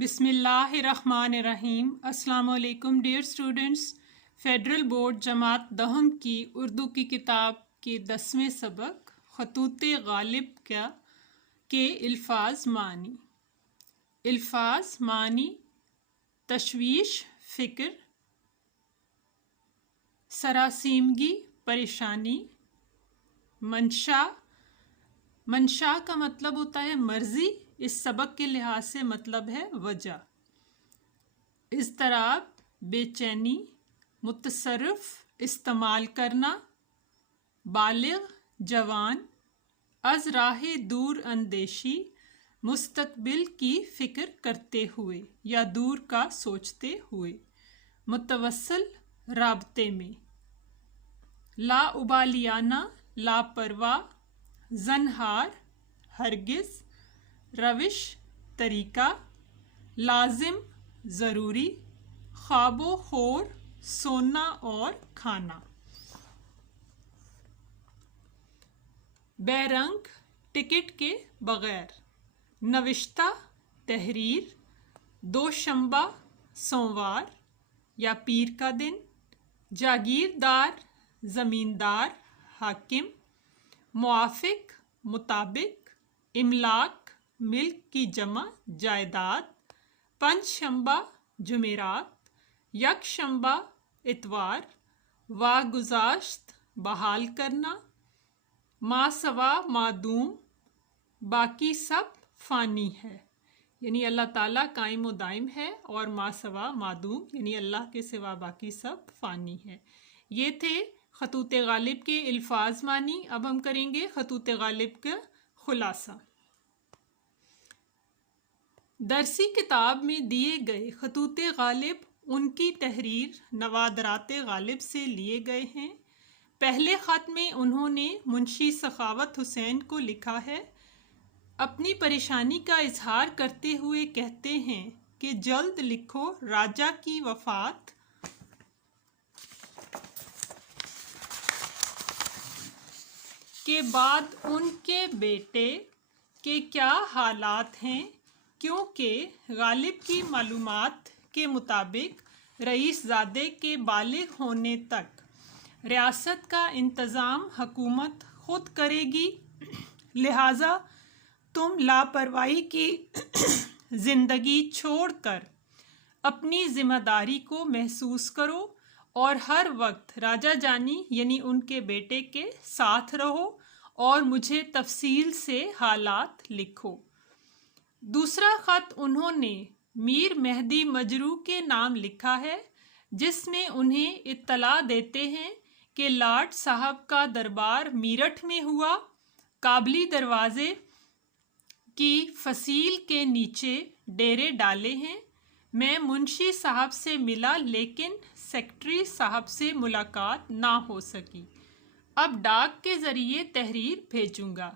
بسم اللہ الرحمن الرحیم۔ السلام علیکم ڈیئر اسٹوڈنٹس۔ فیڈرل بورڈ جماعت دہم کی اردو کی کتاب کے 10ویں سبق خطوط غالب کے الفاظ معنی۔ الفاظ معنی: تشویش، فکر، سراسیمگی، پریشانی۔ منشا، منشا کا مطلب ہوتا ہے مرضی، اس سبق کے لحاظ سے مطلب ہے وجہ۔ اضطراب، بے چینی۔ متصرف، استعمال کرنا۔ بالغ، جوان۔ از راہ دور اندیشی، مستقبل کی فکر کرتے ہوئے یا دور کا سوچتے ہوئے۔ متوسل، رابطے میں۔ لاابالیانہ، لاپرواہ۔ زنہار، ہرگز۔ روش، طریقہ۔ لازم، ضروری۔ خواب و خور، سونا اور کھانا۔ بے رنگ، ٹکٹ کے بغیر۔ نوشتہ، تحریر۔ دوشنبہ، سوموار یا پیر کا دن۔ جاگیردار، زمیندار، حاکم۔ موافق، مطابق۔ املاک، ملک کی جمع، جائیداد۔ پنج شنبہ، جمعرات۔ یک شنبہ، اتوار۔ واگزاشت، بحال کرنا۔ ماسوا، معدوم، باقی سب فانی ہے، یعنی اللہ تعالیٰ قائم و دائم ہے، اور ماسوا، معدوم، یعنی اللہ کے سوا باقی سب فانی ہے۔ یہ تھے خطوط غالب کے الفاظ معنی۔ اب ہم کریں گے خطوط غالب کا خلاصہ۔ درسی کتاب میں دیے گئے خطوط غالب ان کی تحریر نوادرات غالب سے لیے گئے ہیں۔ پہلے خط میں انہوں نے منشی سخاوت حسین کو لکھا ہے۔ اپنی پریشانی کا اظہار کرتے ہوئے کہتے ہیں کہ جلد لکھو، راجہ کی وفات کے بعد ان کے بیٹے کے کیا حالات ہیں، کیونکہ غالب کی معلومات کے مطابق رئیس زادے کے بالغ ہونے تک ریاست کا انتظام حکومت خود کرے گی، لہٰذا تم لاپرواہی کی زندگی چھوڑ کر اپنی ذمہ داری کو محسوس کرو اور ہر وقت راجہ جانی یعنی ان کے بیٹے کے ساتھ رہو اور مجھے تفصیل سے حالات لکھو۔ دوسرا خط انہوں نے میر مہدی مجروح کے نام لکھا ہے، جس میں انہیں اطلاع دیتے ہیں کہ لاٹ صاحب کا دربار میرٹھ میں ہوا، کابلی دروازے کی فصیل کے نیچے ڈیرے ڈالے ہیں۔ میں منشی صاحب سے ملا لیکن سیکرٹری صاحب سے ملاقات نہ ہو سکی، اب ڈاک کے ذریعے تحریر بھیجوں گا۔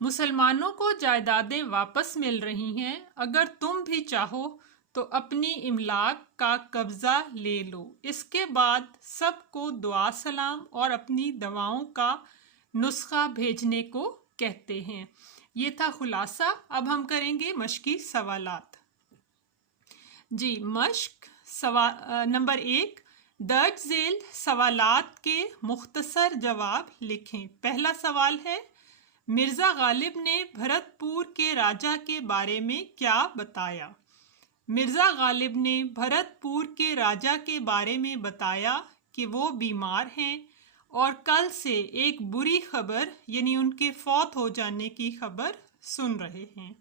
مسلمانوں کو جائیدادیں واپس مل رہی ہیں، اگر تم بھی چاہو تو اپنی املاک کا قبضہ لے لو۔ اس کے بعد سب کو دعا سلام اور اپنی دواؤں کا نسخہ بھیجنے کو کہتے ہیں۔ یہ تھا خلاصہ۔ اب ہم کریں گے مشقی سوالات۔ جی، مشق نمبر 1، درج ذیل سوالات کے مختصر جواب لکھیں۔ پہلا سوال ہے، مرزا غالب نے بھرت پور کے راجہ کے بارے میں کیا بتایا؟ مرزا غالب نے بھرت پور کے راجہ کے بارے میں بتایا کہ وہ بیمار ہیں اور کل سے ایک بری خبر یعنی ان کے فوت ہو جانے کی خبر سن رہے ہیں۔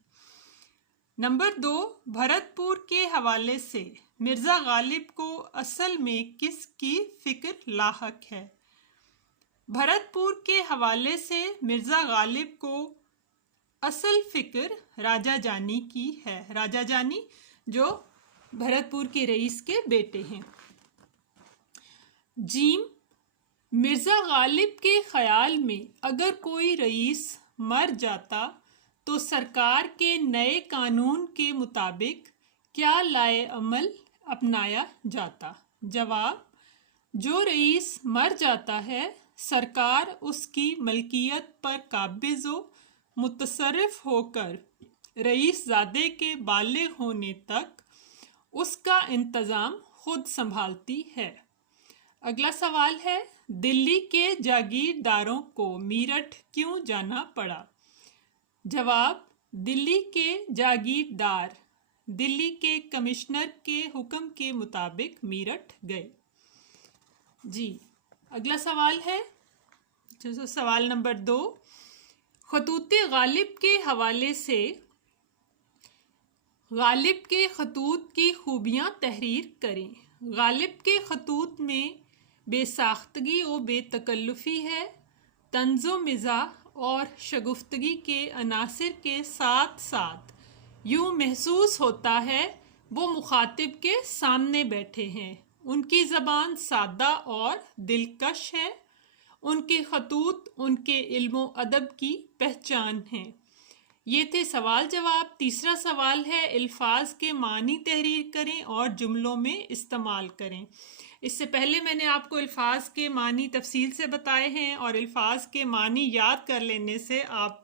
نمبر 2، بھرت پور کے حوالے سے مرزا غالب کو اصل میں کس کی فکر لاحق ہے؟ بھرت پور کے حوالے سے مرزا غالب کو اصل فکر راجہ جانی کی ہے، راجہ جانی جو بھرت پور کے رئیس کے بیٹے ہیں۔ جیم، مرزا غالب کے خیال میں اگر کوئی رئیس مر جاتا تو سرکار کے نئے قانون کے مطابق کیا لائے عمل اپنایا جاتا؟ جواب، جو رئیس مر جاتا ہے سرکار اس کی ملکیت پر قابض و متصرف ہو کر رئیس زادے کے بالغ ہونے تک اس کا انتظام خود سنبھالتی ہے۔ اگلا سوال ہے، دلی کے جاگیرداروں کو میرٹھ کیوں جانا پڑا؟ جواب، دلی کے جاگیردار دلی کے کمشنر کے حکم کے مطابق میرٹھ گئے۔ جی، اگلا سوال ہے سوال نمبر 2، خطوط غالب کے حوالے سے غالب کے خطوط کی خوبیاں تحریر کریں۔ غالب کے خطوط میں بے ساختگی و بے تکلفی ہے، طنز و مزاح اور شگفتگی کے عناصر کے ساتھ ساتھ یوں محسوس ہوتا ہے وہ مخاطب کے سامنے بیٹھے ہیں۔ ان کی زبان سادہ اور دلکش ہے۔ ان کے خطوط ان کے علم و ادب کی پہچان ہیں۔ یہ تھے سوال جواب۔ تیسرا سوال ہے، الفاظ کے معنی تحریر کریں اور جملوں میں استعمال کریں۔ اس سے پہلے میں نے آپ کو الفاظ کے معنی تفصیل سے بتائے ہیں، اور الفاظ کے معنی یاد کر لینے سے آپ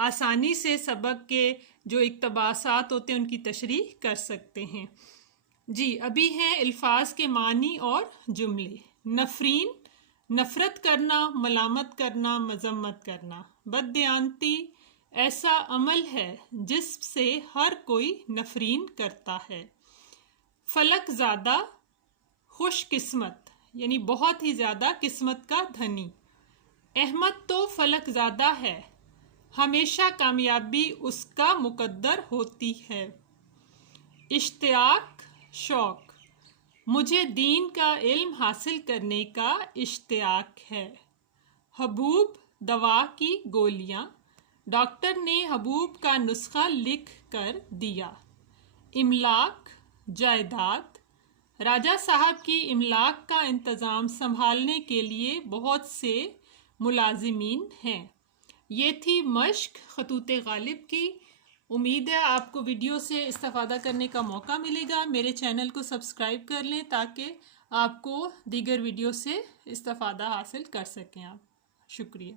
آسانی سے سبق کے جو اقتباسات ہوتے ہیں ان کی تشریح کر سکتے ہیں۔ جی، ابھی ہیں الفاظ کے معنی اور جملے۔ نفرین، نفرت کرنا، ملامت کرنا، مذمت کرنا۔ بددیانتی، ایسا عمل ہے جس سے ہر کوئی نفرین کرتا ہے۔ فلک زادہ، خوش قسمت، یعنی بہت ہی زیادہ قسمت کا دھنی۔ احمد تو فلک زادہ ہے، ہمیشہ کامیابی اس کا مقدر ہوتی ہے۔ اشتیاق، شوق، مجھے دین کا علم حاصل کرنے کا اشتیاق ہے۔ حبوب، دوا کی گولیاں، ڈاکٹر نے حبوب کا نسخہ لکھ کر دیا۔ املاک، جائیداد، راجہ صاحب کی املاک کا انتظام سنبھالنے کے لیے بہت سے ملازمین ہیں۔ یہ تھی مشق خطوط غالب کی۔ امید ہے آپ کو ویڈیو سے استفادہ کرنے کا موقع ملے گا۔ میرے چینل کو سبسکرائب کر لیں تاکہ آپ کو دیگر ویڈیو سے استفادہ حاصل کر سکیں آپ۔ شکریہ۔